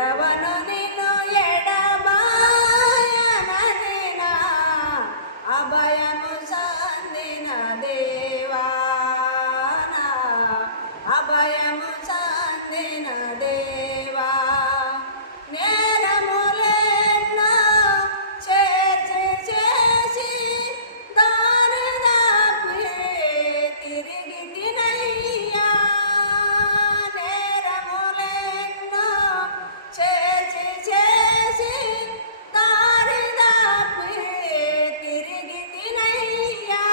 విడవను నిన్ను ఎడబాయననినా అభయము సందిన దేవా నా అభయము సందిన దేవా నేరములెన్నో చేసి చేసి దారి తప్పి తిరిగి తినయ్యా నేరములెన్నో చేసి చేసి దారి తప్పి తిరిగి తినయ్యా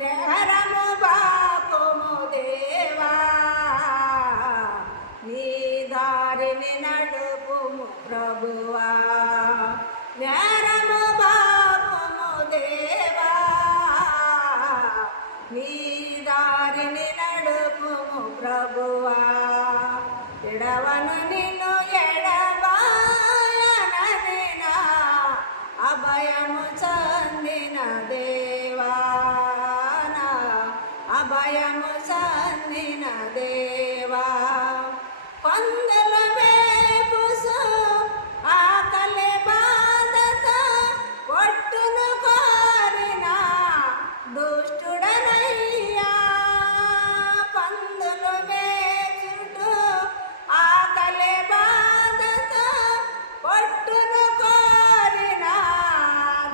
నేరము బాపుము దేవా నీ దారిని నడుపుము ప్రభువా నేరము బాపుము దేవా నీ దారిని నడుపుము ప్రభువా ఎడవను నిన్ను ఎడబాయననినా అభయము సందిన దేవా నా అభయము సందిన దేవా కొందల వేపుసు ఆకలి బాధతో పొట్టును కోరిన దుష్టుడనయ్యా పందులు వేచుడు ఆకలి బాధతో పొట్టును కోరిన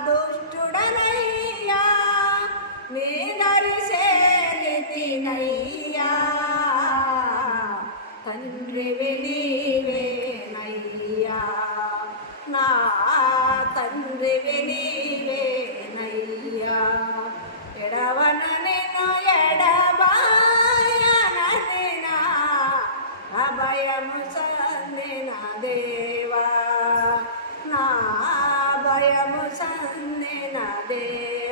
దుష్టుడనయ్యా నీ దరి సేరితినయ్యా తండ్రివి నీవేనయ్యా నా తండ్రివి నీవేనయ్యా ఎడవను నిన్ను ఎడబాయననినా అభయము సందిన దేవా నా అభయము సందిన దేవా